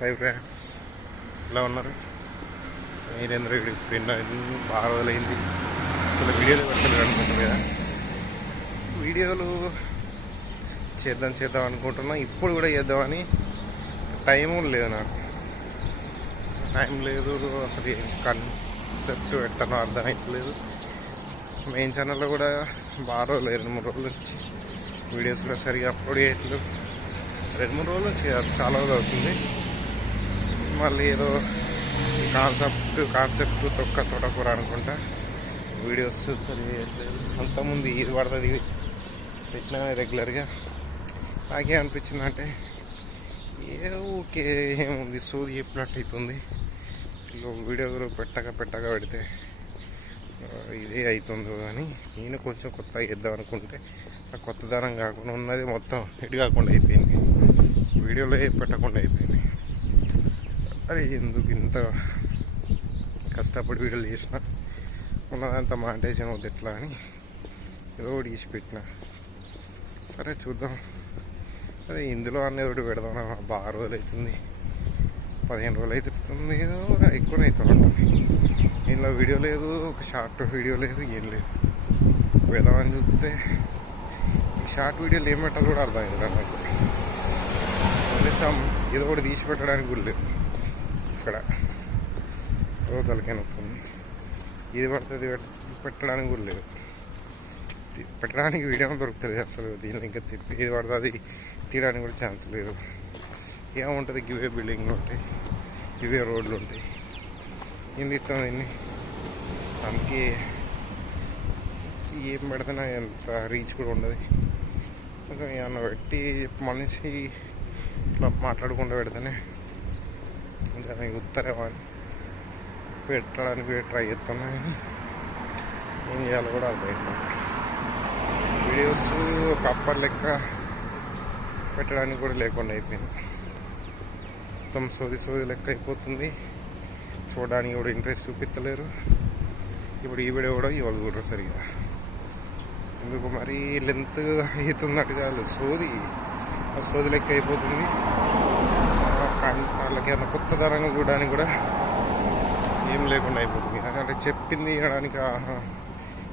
Hi friends, ఎలా ఉన్నారు? మీరేంద్ర పెన్న బాగా రోజులైంది. అసలు వీడియోలు పెట్టలేదు అనుకుంటారు కదా. వీడియోలు చేద్దాం అనుకుంటున్నా. ఇప్పుడు కూడా చేద్దామని టైము లేదు, నాకు టైం లేదు. అసలు ఏం కాన్సెప్ట్ పెట్టానో అర్థమవుతలేదు. మెయిన్ ఛానల్లో కూడా బాగా రోజులు 2-3 రోజుల నుంచి వీడియోస్ కూడా సరిగా అప్లోడ్ చేయట్లేదు. 2-3 రోజులు నుంచి చాలా రోజులు అవుతుంది. మళ్ళీ ఏదో కాన్సెప్ట్ తొక్కకూర అనుకుంటా వీడియోస్ సరిగా చేయట్లేదు. అంతకుముందు ఇది పడుతుంది పెట్టినా రెగ్యులర్గా. నాకే అనిపించిందంటే ఓకే ఏముంది సూది చెప్పినట్టు అవుతుంది. వీడియో పెట్టగా పెడితే ఇదే అవుతుందో కానీ నేను కొంచెం కొత్తగా చేద్దాం అనుకుంటే ఆ కొత్త దానం కాకుండా ఉన్నది మొత్తం ఎటు కాకుండా అయిపోయింది. వీడియోలో పెట్టకుండా అయిపోయింది. అరే ఎందుకు ఇంత కష్టపడి వీడియోలు చేసిన ఉన్నదంతా మాంటేషన్ వద్దు ఎట్లా అని ఏదో ఒకటి తీసి పెట్టిన. సరే చూద్దాం. అదే ఇందులో అనేది ఒకటి పెడదాం. బాగా రోజులు అవుతుంది, 15 రోజులు అవుతుంది, ఎక్కువనే అవుతుంది. దీనిలో వీడియో లేదు, ఒక షార్ట్ వీడియో లేదు, ఏం లేదు. పెడదామని చూస్తే ఈ షార్ట్ వీడియోలు ఏం పెట్టాలో కూడా అర్థమైంది నాకు. కనీసం ఏదో ఒకటి తీసి పెట్టడానికి కూడా లేదు. ఇక్కడ తలకే నొప్పుంది. ఇది పడుతుంది పెట్టడానికి కూడా లేదు. పెట్టడానికి వీడియో దొరుకుతుంది అసలు. దీనిలో ఇంకా ఇది పడుతుంది తీయడానికి కూడా ఛాన్స్ లేదు. ఏముంటుంది, గివే బిల్డింగ్లు ఉంటాయి, గివే రోడ్లు ఉంటాయి. ఏం తీస్తాం దీన్ని? దానికి ఏం పెడితేనే ఎంత రీచ్ కూడా ఉండదు. కొంచెం ఏమన్నా పెట్టి మనిషి ఇట్లా మాట్లాడకుండా పెడితేనే కొంచెం ఉత్తరేమో అని పెట్టడానికి ట్రై చేస్తున్నా. కానీ ఏం చేయాలో కూడా అర్థమవుతుంది. వీడియోస్ ఒక అప్పర్ లెక్క పెట్టడానికి కూడా లేకుండా అయిపోయింది. మొత్తం సోది లెక్క అయిపోతుంది. చూడడానికి కూడా ఇంట్రెస్ట్ చూపించలేరు. ఇప్పుడు ఈ వీడియో కూడా ఇవాళ చూడరు సరిగా. ఎందుకు మరీ లెంత్ అవుతున్నట్టు కాదు, సోది లెక్క అయిపోతుంది. వాళ్ళకి ఏమన్నా కొత్త ధరంగా చూడడానికి కూడా ఏం లేకుండా అయిపోతుంది. ఎందుకంటే చెప్పింది ఇవ్వడానికి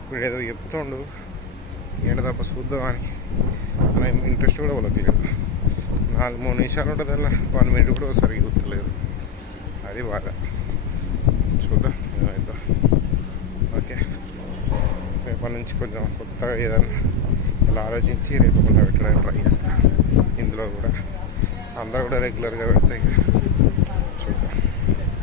ఇప్పుడు ఏదో చెప్తుండు ఏడ తప్ప చూద్దాం అని అనే ఇంట్రెస్ట్ కూడా వాళ్ళకి లేదు. 4-3 నిమిషాలు ఉంటుంది, అలా 1 మినిట్ కూడా సరిగ్గా గుర్తులేదు. అది బాగా చూద్దాం ఏమైతే. ఓకే, రేపటి నుంచి కొంచెం కొత్తగా ఏదన్నా ఇలా ఆలోచించి రేపు పెట్టడానికి ట్రై చేస్తాను. ఇందులో కూడా అందరూ కూడా రెగ్యులర్గా పెడతాయి.